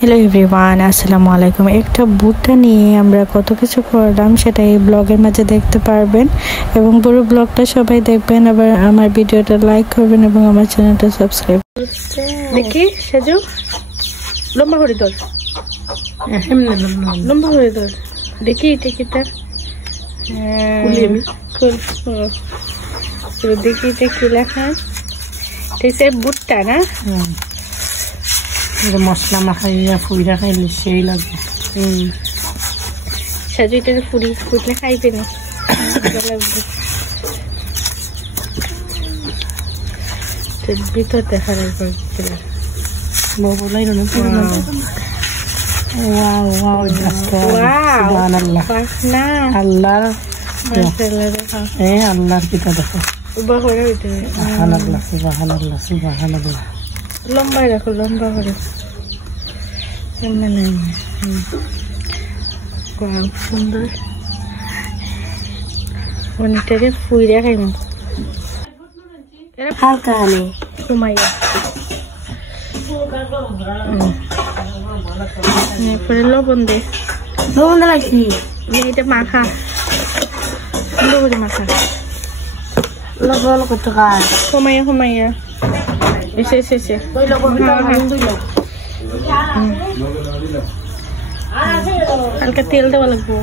Hello everyone, আসসালামু আলাইকুম। একটা ভুট্টা নিয়ে আমরা কত কিছু করলাম সেটা এই ব্লগের মাঝে দেখতে পারবেন এবং পুরো ব্লগটা সবাই দেখবেন। আবার আমার ভিডিওটা লাইক করবেন এবং আমার চ্যানেলটা সাবস্ক্রাইব। দেখি সেজু লম্বা করে ধর, লম্বা করে ধর, দেখি টিকিটা দেখি কি লেখা ভুট্টা না মশলা মাখাইয়া ফুইরা খাইলে সেই লাগবে। সাজু এটা ফুটলে খাইবে না লাগবে। ভিতর দেখার আল্লাহর পিতা দেখো, লম্বাই রাখো, লম্বা করে সুন্দর অনেকটাকে ফুইরা খাইব হালকা আনে ঘুমাইয়া। এরপরে লবণ দে, লবণ লাগছি এটা মাখা, লবণ মাখা, লবণ কত কাজ ঘুমাইয়া ঘুমাইয়া এসে হালকা তেল দেওয়া লাগবো।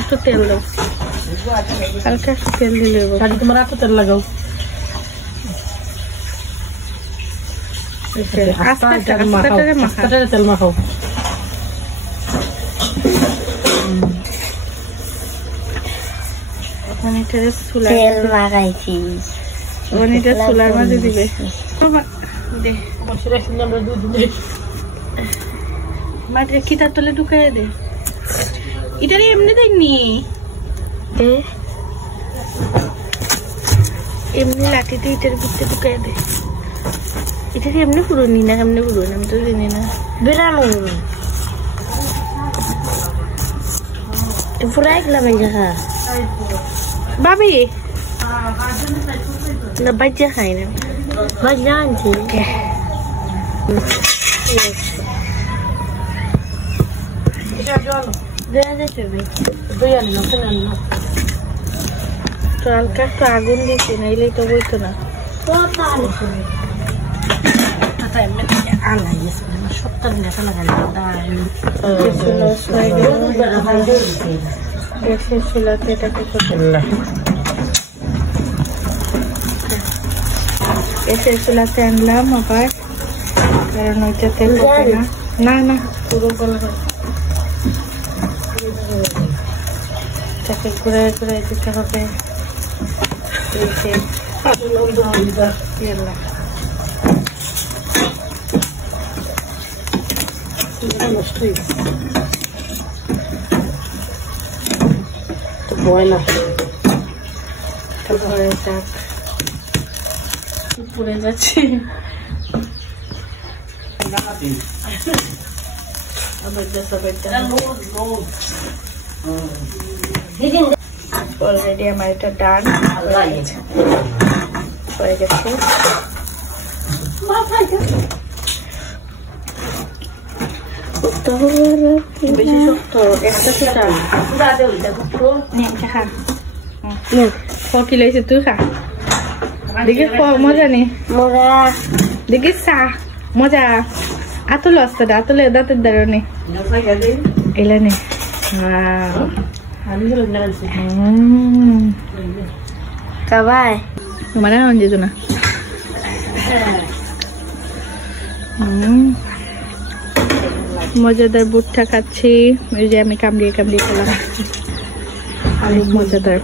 একটু তেল দাও, হালকা তেল দিলে তোমার এত তেল লাগাও। তেল মাখাও, চুলার মাঝে দিবে। কিতার তলে ঢুকাই দে, এটা এমনি দেয়নি, এমনি লাঠিতে ইটার ভিতরে ঢুকাই দে। এটা এমনি পুরোনি না, এমনি পুরোনি আমি তো জানি না। বেড়ানো পুরা একলা বাইজা ভাবি না, বাচ্চা খাই না, বাজা আনছি তো হালকা একটু আগুন দিচ্ছি, নাইলে তো বইতো না। চুলাতে আনলাম আবার, কারণ ওইটাতে না না পুরো গলা তাকে ঘুরে ঘুরে দিতে হবে। পুড়ে যাচ্ছে অলরেডি আমার এটা ডান হয়ে গেছে। কি লাগছে তুই খা, দেখি মজা নেই, দেখি চা মজা। আতুল আসতে আতুলে দাঁতের দ্বারা নেই এলা নেই। কাবাই মানে যেত না। মজাদার ভুট্টা খাচ্ছি, ওই যে আমি কামড়িয়ে খেলাম, অনেক মজাদার।